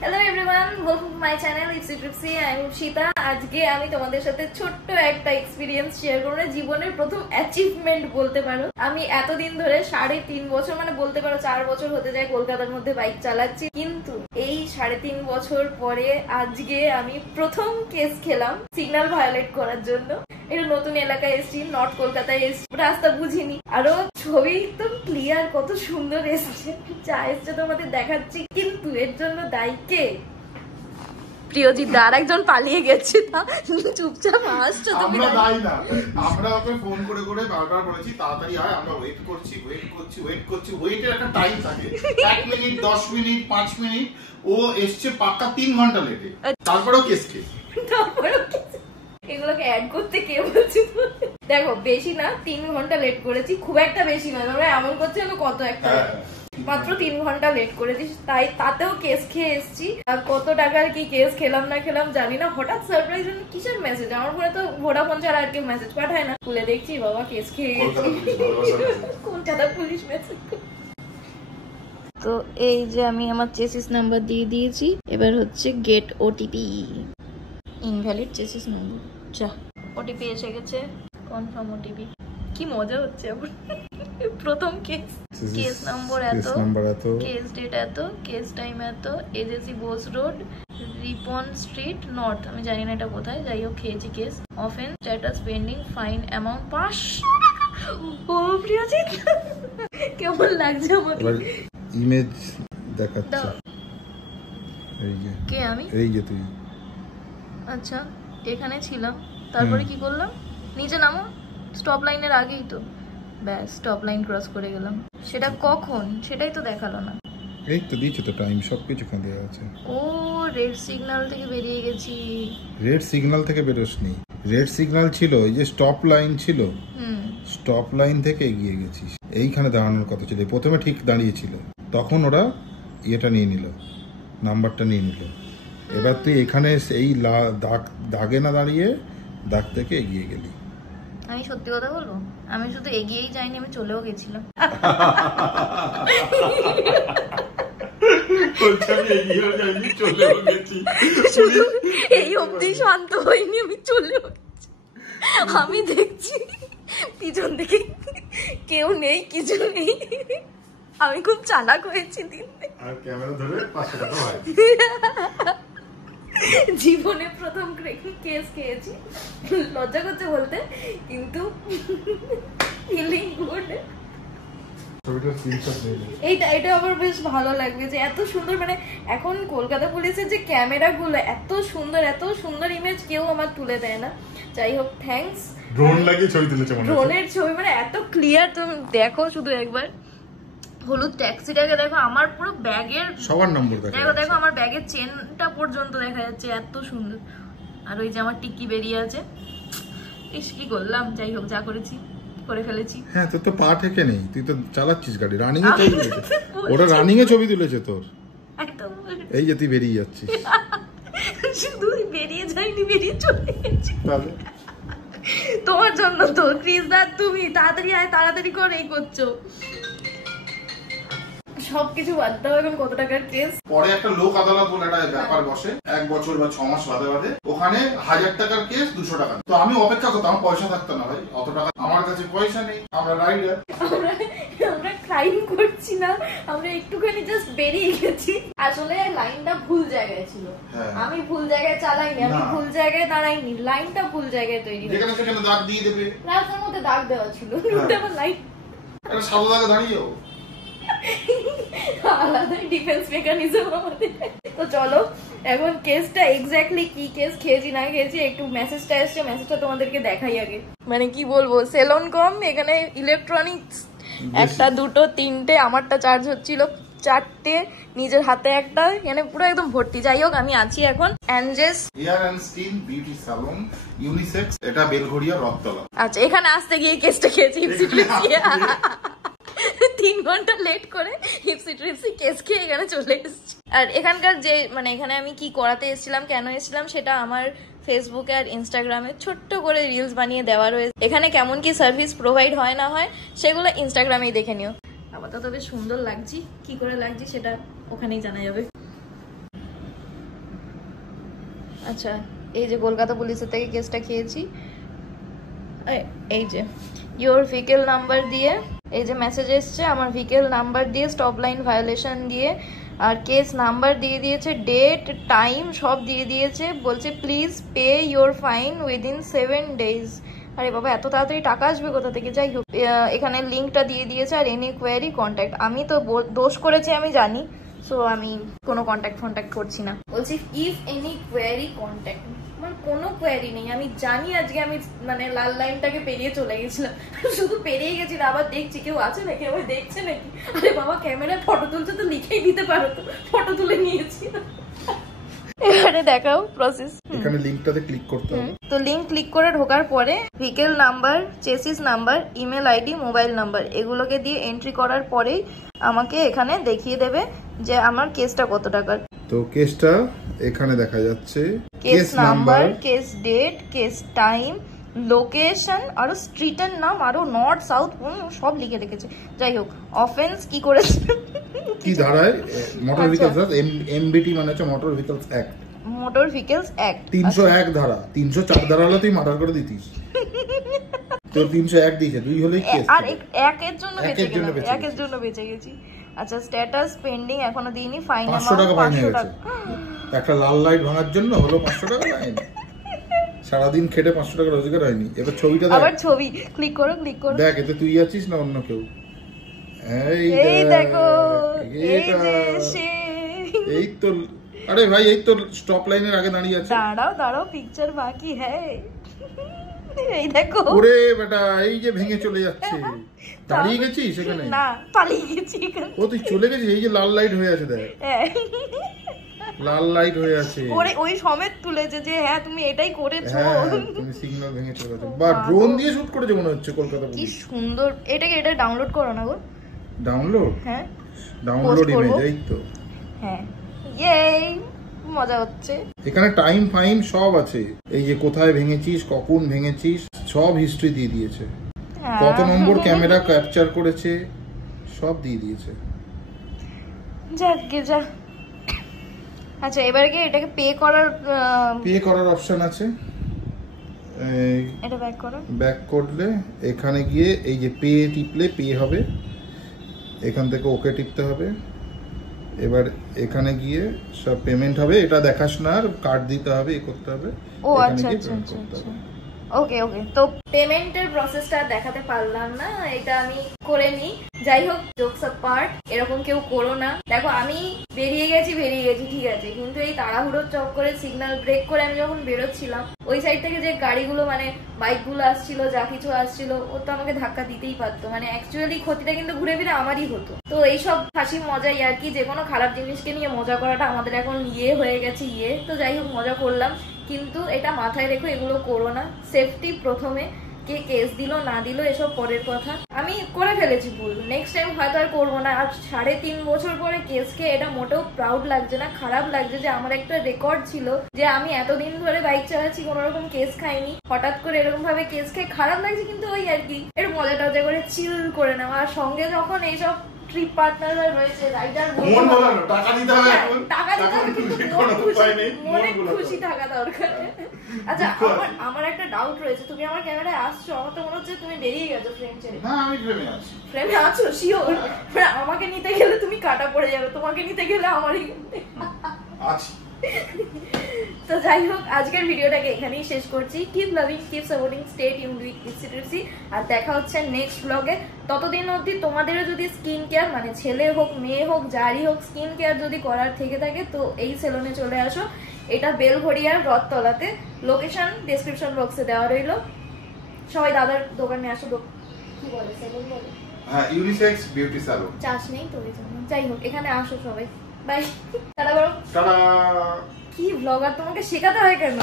Hello everyone, welcome to my channel Ipsy Tripsy. আমি রূপসিতা। আজকে আমি তোমাদের সাথে ছোট্ট একটা এক্সপিরিয়েন্স শেয়ার করব, জীবনের প্রথম অ্যাচিভমেন্ট বলতে পারো। আমি এতদিন ধরে 3.5 বছর, মানে বলতে পারো 4 বছর হতে যায় কলকাতার মধ্যে বাইক চালাচ্ছি, কিন্তু এই 3.5 বছর পরে আজকে আমি প্রথম কেস খেলাম সিগন্যাল ভায়োলেট করার জন্য। এটা নতুন এলাকায় এসেছি, নর্থ কলকাতায় এসেছি, রাস্তা বুঝিনি। আরো ছবি একদম ক্লিয়ার, কত সুন্দর এসছে, যা এসছে তোমাদের দেখাচ্ছি। কিন্তু এর জন্য দায়ী কে? প্রিয়জিৎ দা। আরেকজন পালিয়ে গেছে, তা চুপচাপ আসছো তুমি। আমরা দায়ী না, আমরা ওকে ফোন করে করে বারবার বলেছি তাড়াতাড়ি আয়, আমরা ওয়েট করছি। ওয়েটের একটা টাইম থাকে, 1 মিনিট, 10 মিনিট, 5 মিনিট। ও এসছে পাক্কা 3 ঘন্টা লেটে, তারপরেও কেসকে। এগুলোকে অ্যাড করতে কে বলছি? দেখো বেশি না, 3 ঘন্টা লেট করেছি, খুব একটা বেশি নয়। তোমরা এমন করছো কত একটা, মাত্র 3 ঘন্টা লেট করেছিস, তাই তাতেও কেস খেয়ে এসছি। আর কত টাকার কি কেস খেলাম না খেলাম জানি না। হঠাৎ সারপ্রাইজ কিসের মেসেজ? আমার ফোনে তো ভোডাফোন ছাড়া আর কেউ মেসেজ পাঠায় না। খুলে দেখছি বাবা কেস খেয়ে গেছি, কলকাতা পুলিশ মেসেজ। তো এই যে আমি আমার চেসিস নাম্বার দিয়ে দিয়েছি, এবার হচ্ছে gate OTP. Invalid chassis number, যা ওটিপি এসে গেছে, কনফার্ম ওটিপি। কি মজা হচ্ছে আবার। প্রথম কেস, কেস নম্বর এত, কেস ডেট এত, কেস টাইম এত, AJC Bose road, Ripon street, north. আমি জানি না এটা কোথায়, যাই হোক খেয়েছি case. Offence status pending, fine amount 500 টাকা। ও প্রিয়জিৎ, কেমন লাগছে আমার? ইমেজ দেখাচ্ছে এই যে, কে আমি? এই যে তুই। আচ্ছা, এখানে ছিলাম, তারপরে কি করলাম? নিচে নামো, স্টপ লাইনের আগেই তো। ব্যাস, স্টপ লাইন ক্রস করে গেলাম। সেটা কখন, সেটাই তো দেখালো না। এই তো দিচ্ছে তো টাইম, সবকিছু খালি আছে। ও রেড সিগন্যাল থেকে বেরিয়ে গেছি। রেড সিগন্যাল থেকে বেরোসনি, রেড সিগন্যাল ছিল, এই যে স্টপ লাইন ছিল, স্টপ লাইন থেকে এগিয়ে গেছিস। এইখানে দাঁড়ানোর কথা ছিল, প্রথমে ঠিক দাঁড়িয়েছিল, তখন ওরা ইয়েটা নিয়ে নিল, নাম্বারটা নিয়ে নিল। এবার তুই এখানে এই দাগে না দাঁড়িয়ে দাগ থেকে এগিয়ে গেলি। আমি সত্যি কথা বলবো, আমি শুধু এগিয়েই যাইনি, আমি চলেও গেছিলাম। এই অবধি শান্ত হয়নি, আমি চলেও গেছি। আমি দেখছি পিছন থেকে কেউ নেই, কিছু নেই। আমি খুব চালাক হয়েছি দিন। আর ক্যামেরা ধরে 500 টাকা ভাই। জীবনে প্রথম কেস খেয়েছি, লজ্জা করছে বলতে, কিন্তু ফিলিং গুড। এটা আবার বেশ ভালো লাগবে যে এত সুন্দর, মানে এখন কলকাতা পুলিশের যে ক্যামেরা গুলো এত সুন্দর ইমেজ কেউ আমার তুলে দেয় না। যাই হোক, থ্যাঙ্কস। ড্রোন লাগিয়ে ছবি তুলেছে, ড্রোনের ছবি মানে এত ক্লিয়ার, তুমি দেখো শুধু একবার। হলুদ ট্যাক্সিটাকে দেখো, আমার পুরো ব্যাগের সবার নম্বর দেখো, আমার ব্যাগের চেনটা পর্যন্ত দেখা যাচ্ছে, এত সুন্দর। আর ওই যে আমার টিকি বেরিয়ে আছে। ইস কি করলাম, যাই হোক, যা করেছি করে ফেলেছি। হ্যাঁ, তোর তো পা ঠেকে নেই, তুই তো চালাচ্ছিস গাড়ি, রানিং এ ছবি তুলেছে, ওটা রানিং এ ছবি তুলেছে তোর। একদম, এই যে তুই বেরিয়ে যাচ্ছিস। শুধু বেরিয়ে যাইনি, বেরিয়ে চলে গেছি তোমার জন্য তো। ক্রিস দা, তুমি তাড়াতাড়ি আয়, তাড়াতাড়ি করে এই করছো। সবকিছু বাদ দাও, এখন কত টাকার কেস? পরে একটা লোক আদালত বলে একটা ব্যাপার বসে, 1 বছর বা 6 মাস বাদে ওখানে 1000 টাকার কেস 200 টাকা। তো আমি অপেক্ষা করতাম, আমার পয়সা থাকতো না ভাই, অত টাকা আমার কাছে পয়সা নেই। আমরা রাইডার, আমরা ক্রাইম করছি না, আমরা একটুখানি জাস্ট বেরিয়ে গেছি। আসলে লাইনটা ভুল জায়গায় ছিল, আমি ভুল জায়গায় চালাইনি, আমি ভুল জায়গায় দাঁড়াইনি, লাইনটা ভুল জায়গায় তৈরি হয়েছে। যেখানে সেখানে দাগ দিয়ে দেবে, রাস্তার মধ্যে দাগ দেওয়া ছিল, লাইন একটা সাদা দাগে দাঁড়িয়েও আলাদা ডিফেন্স মেকানিজম আমাদের। তো চলো এখন কেসটা এক্স্যাক্টলি কি কেস খেয়েছি না খেয়েছি, একটু মেসেজটা এসছে, মেসেজটা তোমাদেরকে দেখাই আগে। মানে কি বলবো, সেলন কম, এখানে ইলেকট্রনিক্স 1, 2, 3টে, আমারটা চার্জ হচ্ছিল 4টে, নিজের হাতে একটা, মানে পুরো একদম ভর্তি। যাই হোক, আমি আছি এখন Angie's hair and skin beauty salon unisex, এটা বেলঘড়িয়া রথতলা। আচ্ছা, এখানে আসতে গিয়ে কেসটা খেয়েছি 3 ঘন্টা লেট করে হিপসি ট্রিপসি কেস খেয়ে এখানে চলে এসেছি। আর এখানকার যে, মানে এখানে আমি কি করাতে এসেছিলাম, কেন এসেছিলাম, সেটা আমার ফেসবুকে আর ইনস্টাগ্রামে ছোট্ট করে রিলস বানিয়ে দেওয়া রয়েছে। এখানে কেমন কি সার্ভিস প্রোভাইড হয় না হয় সেগুলো ইনস্টাগ্রামেই দেখে নিও। আপাতত বেশ সুন্দর লাগছি, কি করে লাগছি সেটা ওখানেই জানা যাবে। আচ্ছা এই যে কলকাতা পুলিশের থেকে কেসটা খেয়েছি, এই যে ইওর ভেহিকেল নাম্বার দিয়ে এই যে মেসেজ এসছে, আমার ভেহিকেল নাম্বার দিয়ে স্টপ লাইন ভায়োলেশন দিয়ে আর কেস নাম্বার দিয়ে দিয়েছে, ডেট টাইম সব দিয়ে দিয়েছে, বলছে please pay your fine within 7 days। আরে বাবা এত তাড়াতাড়ি টাকা আসবে কোথা থেকে? যাই হোক এখানে লিঙ্কটা দিয়ে দিয়েছে আর এনি কোয়ারি কন্ট্যাক্ট। আমি তো দোষ করেছি আমি জানি, সো আমি কোনো কন্ট্যাক্ট করছি না। বলছি ইফ এনি কোয়ারি কন্ট্যাক্ট, আমার কোনো কোয়ারি নেই, আমি জানি আজকে আমি মানে লাল লাইনটাকে পেরিয়ে চলে গেছিলাম, শুধু পেরিয়ে গেছি না, আবার দেখছি কেউ আছে নাকি, আমার দেখছে নাকি। আরে বাবা ক্যামেরায় ফটো তুলছে তো লিখেই দিতে পারো, তো ফটো তুলে নিয়েছি। এবারে দেখাও প্রসেস। এখানে লিংকটাতে ক্লিক করতে হবে। তো লিংক ক্লিক করে ঢোকার পরে vehicle number, chassis number, email ID, mobile number এগুলোকে দিয়ে এন্ট্রি করার পরেই আমাকে এখানে দেখিয়ে দেবে যে আমার কেসটা কত টাকার। তো কেসটা এখানে দেখা যাচ্ছে, case number, case date, case time, location, আরো স্ট্রিটের নাম, আরো নর্থ সাউথ সব লিখে রেখেছে। যাই হোক অফেন্স কি করেছে, কি ধারায়, মোটর ভেহিকলস এমবিটি মানে হচ্ছে motor vehicles act, motor vehicles act 301 ধারা, 304 ধারা হলে তুই মার্ডার করে দিতিস, তো 301 দিয়েছে, দুই হলেই কেস। আর একের জন্য বেঁচে গেলাম, একের জন্য বেঁচে গেছি। আচ্ছা স্ট্যাটাস পেন্ডিং এখনো দিইনি, ফাইন 500 টাকা ফাইন হয়ে গেছে। একটা লাল লাইট ভাঙার জন্য হলো 500 টাকা ফাইন। সারাদিন খেটে 500 টাকা রোজগার হয়নি। এবার ছবিটা দেখ, আবার ছবি ক্লিক করো, ক্লিক করো, দেখ এতে তুই আছিস না অন্য কেউ। এই দেখো এই যে সে, এই তো, আরে ভাই এই তো স্টপ লাইনের আগে দাঁড়িয়ে আছে। দাঁড়াও পিকচার বাকি হ্যায়। এই দেখো ওরে বেটা, এই যে ভেঙে চলে যাচ্ছে, দাঁড়িয়ে গেছিস সেখানে? না পালিয়ে গেছি। ও তুই চলে গেছিস, এই যে লাল লাইট হয়ে আছে দেখ, লাল লাইট হয়ে আছে। ওই সমেত তুলেছে যে হ্যাঁ তুমি এটাই করেছো, তুমি সিগন্যাল ভেঙে চলে গেছো। বা ড্রোন দিয়ে শুট করেছে মনে হচ্ছে কলকাতা পুলিশ। কি সুন্দর। এটা ডাউনলোড করো না গো। ডাউনলোড? হ্যাঁ ডাউনলোড ইমেজ, এই তো। হ্যাঁ এই মজা হচ্ছে। এখানে টাইম ফাইম সব আছে, এই যে কোথায় ভেঙেছিস, কখন ভেঙেছিস, সব হিস্ট্রি দিয়ে দিয়েছে, কত নম্বর ক্যামেরা ক্যাপচার করেছে সব দিয়ে দিয়েছে। যাক গে যা। আচ্ছা এবারে কি এটাকে পে করার অপশন আছে, এটা ব্যাক করো। ব্যাক করলে এখানে গিয়ে এই যে পে টিপলে পে হবে, এখান থেকে ওকে টিপতে হবে। এবার এখানে গিয়ে সব পেমেন্ট হবে, এটা দেখাস না, আর কার্ড দিতে হবে, এ করতে হবে। ও আচ্ছা আচ্ছা আচ্ছা ওকে তো পেমেন্টের প্রসেসটা দেখাতে পারলাম না, এটা আমি করে নিই। যাই হোক জোকস পার্ট, এরকম কেউ করো না। দেখো আমি বেরিয়ে গেছি ঠিক আছে, কিন্তু এই তাড়াহুড়োর চক্করে সিগন্যাল ব্রেক করে আমি যখন বেরোচ্ছিলাম, ওই সাইড থেকে যে গাড়িগুলো মানে বাইকগুলো আসছিল, যা কিছু আসছিল, ও তো আমাকে ধাক্কা দিতেই পারতো। মানে অ্যাকচুয়ালি ক্ষতিটা কিন্তু ঘুরে ফিরে আমারই হতো। তো এইসব হাসি মজাই আর কি, যে কোনো খারাপ জিনিসকে নিয়ে মজা করাটা আমাদের এখন হয়ে গেছে। তো যাই হোক মজা করলাম, কিন্তু এটা মাথায় রেখো এগুলো করো না। সেফটি প্রথমে, কে কেস দিল না দিল এসব পরের কথা। আমি করে ফেলেছি ভুল, নেক্সট টাইম হয়তো আর করবো না। আর 3.5 বছর পরে কেসকে এটা মোটেও প্রাউড লাগছে না, খারাপ লাগছে যে আমার একটা রেকর্ড ছিল যে আমি এতদিন ধরে বাইক চালাচ্ছি, কোনো রকম কেস খাইনি, হঠাৎ করে এরকম ভাবে কেস খেয়ে খারাপ লাগছে। কিন্তু ওই আর কি, একটু মজা টজা করে চিল করে নেওয়া। আর সঙ্গে যখন এইসব ট্রিপ পার্টনাররা রয়েছে, রাইডার, টাকা দিতে হবে, কিন্তু মনে খুশি থাকা দরকার। আচ্ছা আমার একটা ডাউট রয়েছে, তুমি আমার ক্যামেরায় আসছো, আমার তো মনে হচ্ছে তুমি বেরিয়ে গেছো ফ্রেম ছেড়ে। হ্যাঁ আমি ফ্রেমে আছি। ফ্রেমে আছো শিওর? আমাকে নিতে গেলে তুমি কাটা পড়ে যাবে, তোমাকে নিতে গেলে আমারই আছি। তো যাই হোক আজকের ভিডিওটাকে এখানেই শেষ করছি। Keep loving, keep supporting, stay tuned with Ipsy. আর দেখা হচ্ছে নেক্সট ব্লগে। ততদিন অবধি তোমাদেরও যদি স্কিন কেয়ার, মানে ছেলে হোক মেয়ে হোক যারই হোক, স্কিন কেয়ার যদি করার থেকে থাকে তো এই সেলুনে চলে আসো। এটা বেলঘড়িয়ার রথতলাতে, লোকেশন ডেসক্রিপশন বক্সে দেওয়া রইল। সবাই দাদার দোকানে আসো। কি বলে সেলুন বলে? হ্যাঁ ইউনিসেক্স বিউটি সালন। চাষ নেই তো ওই জন্য। যাই হোক এখানে আসো সবাই। বাই, টাটা করো। টাটা। কি ব্লগার, তোমাকে শেখাতে হয় কেন?